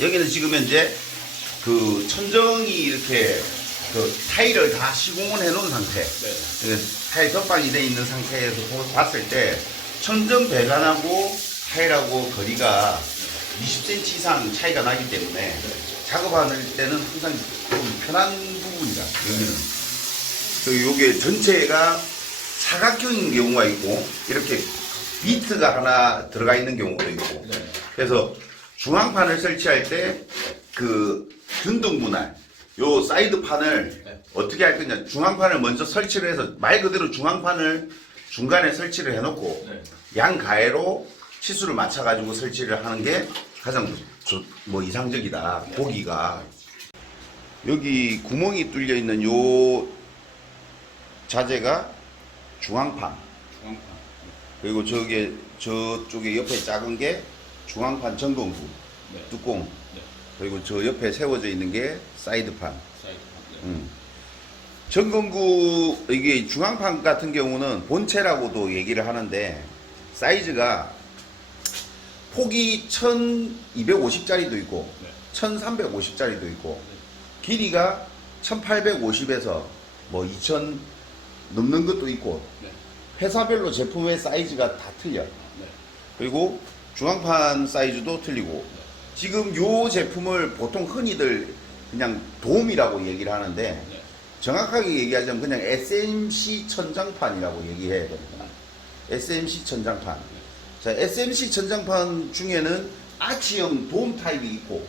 여기는 지금 현재 그 천정이 이렇게 그 타일을 다 시공을 해 놓은 상태. 타일 덧방이 돼 있는 상태에서 봤을 때 천정 배관하고 타일하고 거리가 20cm 이상 차이가 나기 때문에 작업할 때는 항상 좀 편한 부분이다. 여기는. 그리고 요게 전체가 사각형인 경우가 있고 이렇게 비트가 하나 들어가 있는 경우도 있고. 그래서 중앙판을 설치할 때 그 균등 분할 요 사이드 판을 어떻게 할 거냐. 중앙판을 먼저 설치를 해서 말 그대로 중앙판을 중간에 설치를 해놓고 양가해로 치수를 맞춰가지고 설치를 하는 게 가장 이상적이다. 보기가. 여기 구멍이 뚫려 있는 요 자재가 중앙판. 그리고 저쪽에 옆에 작은 게 중앙판 전건구 뚜껑. 그리고 저 옆에 세워져 있는 게 사이드판. 전건구 이게 중앙판 같은 경우는 본체라고도 얘기를 하는데 사이즈가 폭이 1250짜리도 있고 1350짜리도 있고 길이가 1850에서 뭐 2000 넘는 것도 있고 회사별로 제품의 사이즈가 다 틀려. 그리고 중앙판 사이즈도 틀리고 지금 요 제품을 보통 흔히들 그냥 돔이라고 얘기를 하는데 정확하게 얘기하자면 그냥 SMC 천장판이라고 얘기해야 됩니다. SMC 천장판. 자, SMC 천장판 중에는 아치형 돔 타입이 있고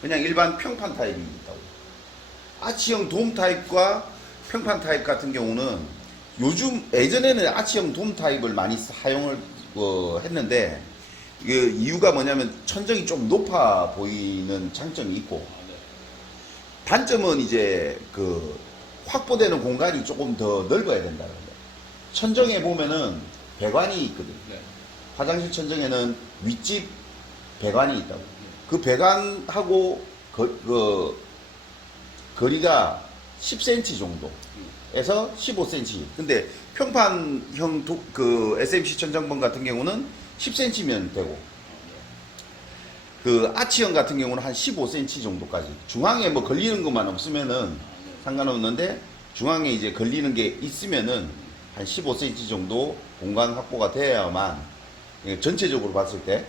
그냥 일반 평판 타입이 있다고. 아치형 돔 타입과 평판 타입 같은 경우는 요즘 예전에는 아치형 돔 타입을 많이 사용을 했는데 그 이유가 뭐냐면 천정이 좀 높아 보이는 장점이 있고 단점은 이제 그 확보되는 공간이 조금 더 넓어야 된다는 거예요. 천정에 보면은 배관이 있거든. 화장실 천정에는 윗집 배관이 있다고. 그 배관하고 거리가 10cm 정도에서 15cm. 근데 평판형 그 SMC 천장판 같은 경우는 10cm면 되고 그 아치형 같은 경우는 한 15cm 정도까지. 중앙에 뭐 걸리는 것만 없으면은 상관없는데 중앙에 이제 걸리는 게 있으면은 한 15cm 정도 공간 확보가 되어야만 전체적으로 봤을 때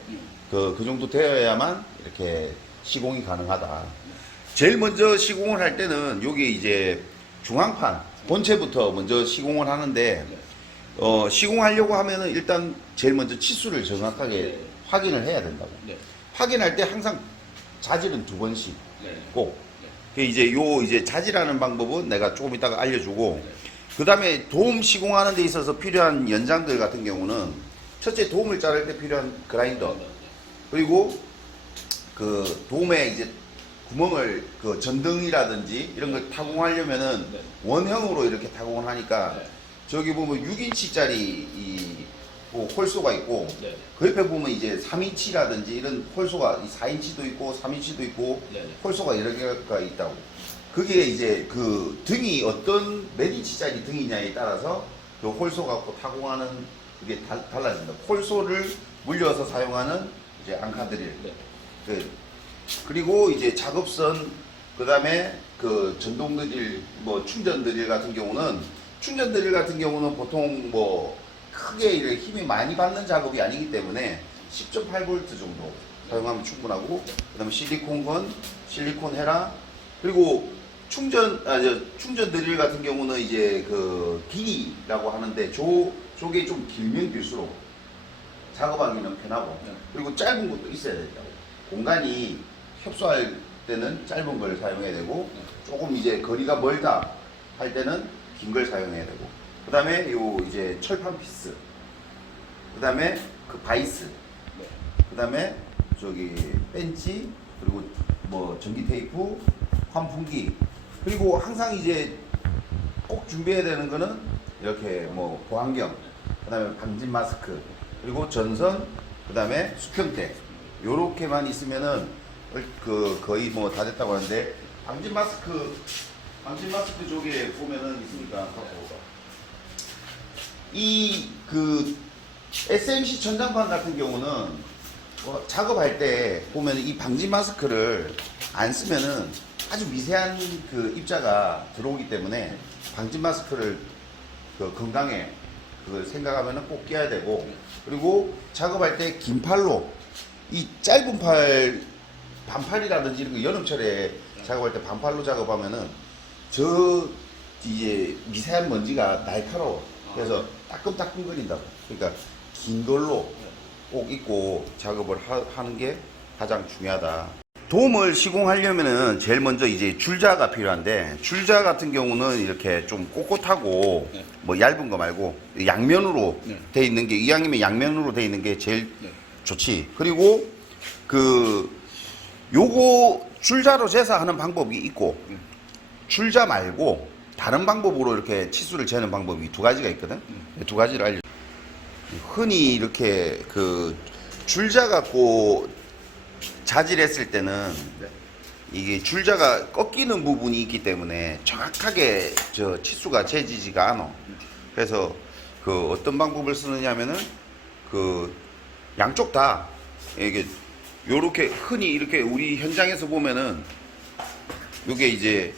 그 정도 되어야만 이렇게 시공이 가능하다. 제일 먼저 시공을 할 때는 여기 이제 중앙판 본체부터 먼저 시공을 하는데 시공하려고 하면은 일단 제일 먼저 치수를 정확하게 확인을 해야 된다고. 확인할 때 항상 자질은 2번씩 꼭. 이제 이제 자질하는 방법은 내가 조금 이따가 알려주고, 그 다음에 도움 시공하는 데 있어서 필요한 연장들 같은 경우는 첫째 도움을 자를 때 필요한 그라인더, 그리고 그 도움에 이제 구멍을 그 전등이라든지 이런 걸 타공하려면은 원형으로 이렇게 타공을 하니까 저기 보면 6인치짜리 이 홀소가 있고 그 옆에 보면 이제 3인치라든지 이런 홀소가 4인치도 있고 3인치도 있고 홀소가 여러 개가 있다고. 그게 이제 그 등이 어떤 몇 인치짜리 등이냐에 따라서 그 홀소 갖고 타공하는 그게 달라진다. 홀소를 물려서 사용하는 이제 앙카드릴. 그리고 이제 작업선, 그 다음에 그 전동 드릴, 뭐 충전 드릴 같은 경우는 보통 뭐 크게 이렇게 힘이 많이 받는 작업이 아니기 때문에 10.8V 정도 사용하면 충분하고, 그 다음에 실리콘 헤라, 그리고 충전 드릴 같은 경우는 이제 그 길이라고 하는데 저게 좀 길면 길수록 작업하기는 편하고, 그리고 짧은 것도 있어야 된다고. 공간이 협소할 때는 짧은 걸 사용해야 되고, 조금 이제 거리가 멀다 할 때는 긴 걸 사용해야 되고, 그 다음에 요 이제 철판 피스, 그 다음에 그 바이스, 그 다음에 저기 벤치, 그리고 뭐 전기 테이프, 환풍기, 그리고 항상 이제 꼭 준비해야 되는 거는 이렇게 뭐 보안경, 그 다음에 방진 마스크, 그리고 전선, 그 다음에 수평대, 요렇게만 있으면은 그 거의 뭐 다 됐다고 하는데, 방진 마스크 쪽에 보면은 있으니까 갖고 이 그 SMC 천장판 같은 경우는 작업할 때 보면 이 방지 마스크를 안 쓰면은 아주 미세한 그 입자가 들어오기 때문에 방지 마스크를 그 건강에 그 생각하면은 꼭 껴야 되고, 그리고 작업할 때 긴 팔로 이 짧은 팔 반팔이라든지 이런 거 여름철에 작업할 때 반팔로 작업하면은 저 이제 미세한 먼지가 날카로워. 그래서 따끔따끔거린다고. 그러니까 긴 걸로 꼭 입고 작업을 하는 게 가장 중요하다. 돔을 시공하려면은 제일 먼저 이제 줄자가 필요한데, 줄자 같은 경우는 이렇게 좀 꼿꼿하고 네. 뭐 얇은 거 말고 양면으로 네. 돼 있는 게, 이왕이면 양면으로 돼 있는 게 제일 네. 좋지. 그리고 요거 줄자로 제사하는 방법이 있고, 줄자 말고 다른 방법으로 이렇게 치수를 재는 방법이 두 가지가 있거든. 두 가지를 알려. 흔히 이렇게 그 줄자 갖고 자질했을 때는 이게 줄자가 꺾이는 부분이 있기 때문에 정확하게 저 치수가 재지지가 않아. 그래서 그 어떤 방법을 쓰느냐면은 그 양쪽 다 이게 요렇게 흔히 이렇게 우리 현장에서 보면은 요게 이제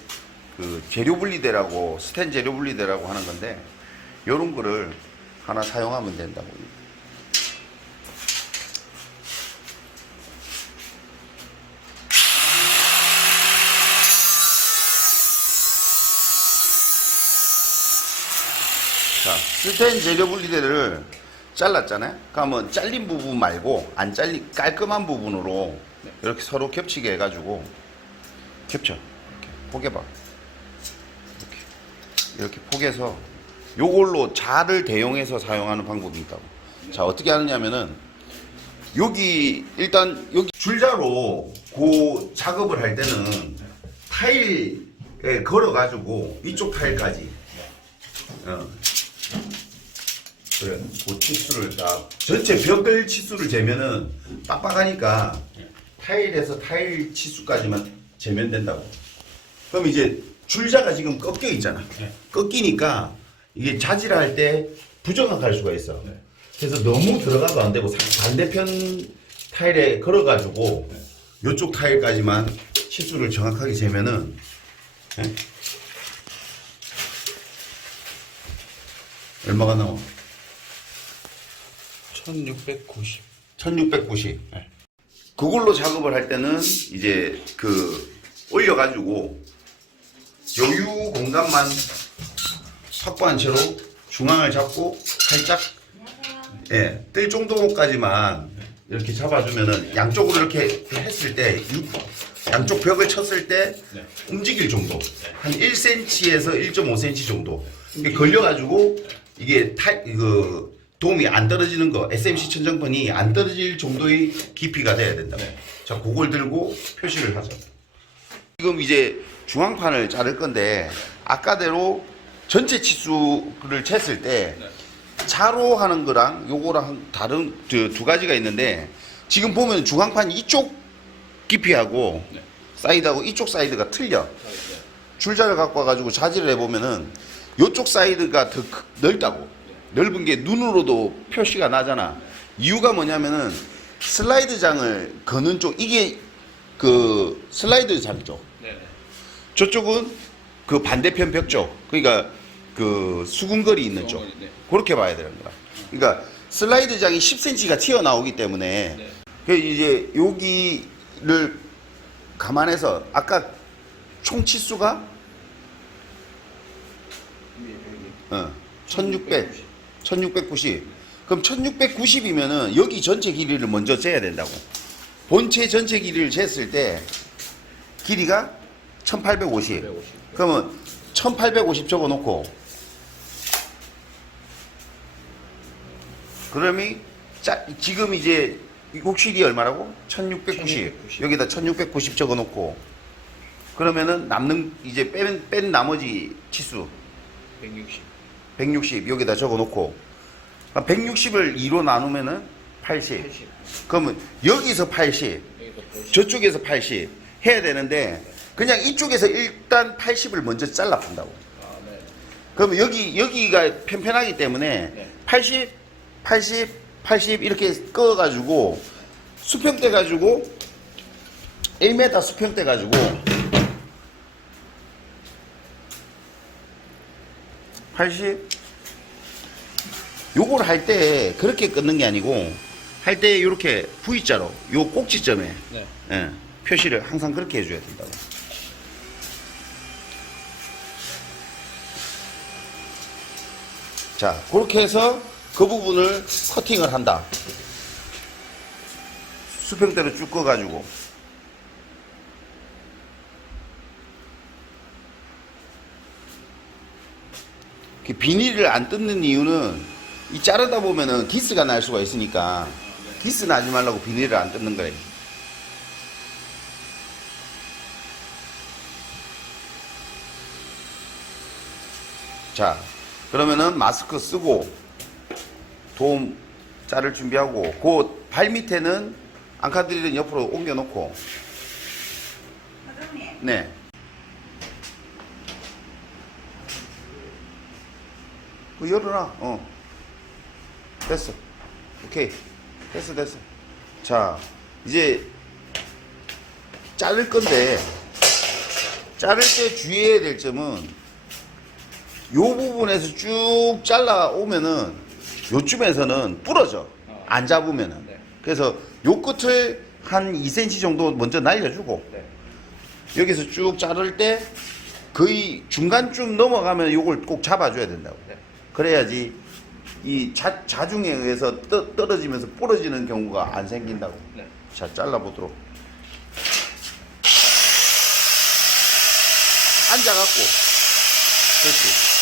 그 재료 분리대라고, 스텐 재료 분리대라고 하는 건데, 요런 거를 하나 사용하면 된다고. 자, 스텐 재료 분리대를 잘랐잖아요. 그러면 잘린 부분 말고 안 잘린 깔끔한 부분으로 이렇게 서로 겹치게 해가지고 겹쳐. 이렇게 포개봐. 이렇게 포개서 요걸로 자를 대용해서 사용하는 방법이 있다고. 자, 어떻게 하느냐면은 여기 일단 여기 줄자로 그 작업을 할 때는 타일에 걸어가지고 이쪽 타일까지 그래, 그 치수를 딱 전체 벽을 치수를 재면은 빡빡하니까 타일에서 타일 치수까지만 재면 된다고. 그럼 이제 줄자가 지금 꺾여 있잖아. 꺾이니까 이게 자질할 때 부정확할 수가 있어. 그래서 너무 들어가도 안 되고 반대편 타일에 걸어가지고 이쪽 타일까지만 치수를 정확하게 재면은 얼마가 나와? 1690. 1690. 그걸로 작업을 할 때는 이제 그 올려가지고 여유 공간만 확보한 채로 중앙을 잡고 살짝 뜰 정도까지만 이렇게 잡아주면은 양쪽으로 이렇게 했을 때 양쪽 벽을 쳤을 때 움직일 정도, 한 1cm에서 1.5cm 정도 이게 걸려가지고 이게 도움이 안 떨어지는 거, SMC 천정판이 안 떨어질 정도의 깊이가 돼야 된다. 자, 그걸 들고 표시를 하자. 지금 이제 중앙판을 자를 건데 아까대로 전체 치수를 쟀을 때 자로 하는 거랑 요거랑 다른 두 가지가 있는데, 지금 보면 중앙판 이쪽 깊이하고 사이드하고 이쪽 사이드가 틀려. 줄자를 갖고 와가지고 자질을 해보면은 요쪽 사이드가 더 넓다고. 넓은 게 눈으로도 표시가 나잖아. 이유가 뭐냐면은 슬라이드장을 거는 쪽, 이게 그 슬라이드장 쪽. 저쪽은 그 반대편 벽 쪽. 그러니까 그 수근거리 있는 쪽. 그렇게 봐야 되는 거야. 그러니까 슬라이드장이 10cm가 튀어나오기 때문에 그 이제 여기를 감안해서 아까 총 치수가 1690. 그럼 1690이면은 여기 전체 길이를 먼저 재야 된다고. 본체 전체 길이를 쟀을 때 길이가 1850. 그러면 1850 적어 놓고, 그러면 지금 이제 욕실이 얼마라고? 1690. 여기다 1690 적어 놓고, 그러면은 남는 이제 뺀 나머지 치수 160 여기다 적어 놓고, 160을 2로 나누면은 80. 그러면 여기서 80, 저쪽에서 80 해야 되는데 그냥 이쪽에서 일단 80을 먼저 잘라 푼다고. 그러면 여기가 편편하기 때문에 80, 80, 80 이렇게 꺼가지고 수평대 가지고 1m 수평대 가지고 요걸 할 때 그렇게 끊는 게 아니고 할 때 이렇게 V자로 요 꼭지점에 네. 예, 표시를 항상 그렇게 해줘야 된다고. 자, 그렇게 해서 그 부분을 커팅을 한다. 수평대로 쭉 꺼가지고. 비닐을 안 뜯는 이유는 이 자르다 보면은 기스가 날 수가 있으니까 기스 나지 말라고 비닐을 안 뜯는 거예요. 자, 그러면은 마스크 쓰고 도움 자를 준비하고 그 발 밑에는 앙카드릴은 옆으로 옮겨 놓고. 사장님. 네. 그 열어놔. 됐어. 오케이. 됐어. 자, 이제 자를 건데 자를 때 주의해야 될 점은 요 부분에서 쭉 잘라 오면은 요쯤에서는 부러져. 안 잡으면은. 네. 그래서 요 끝을 한 2cm 정도 먼저 날려주고 네. 여기서 쭉 자를 때 거의 중간쯤 넘어가면 요걸 꼭 잡아줘야 된다고. 네. 그래야지 이 자중에 의해서 떨어지면서 부러지는 경우가 안 생긴다고. 네. 자, 잘라보도록. 앉아갖고. 그렇지.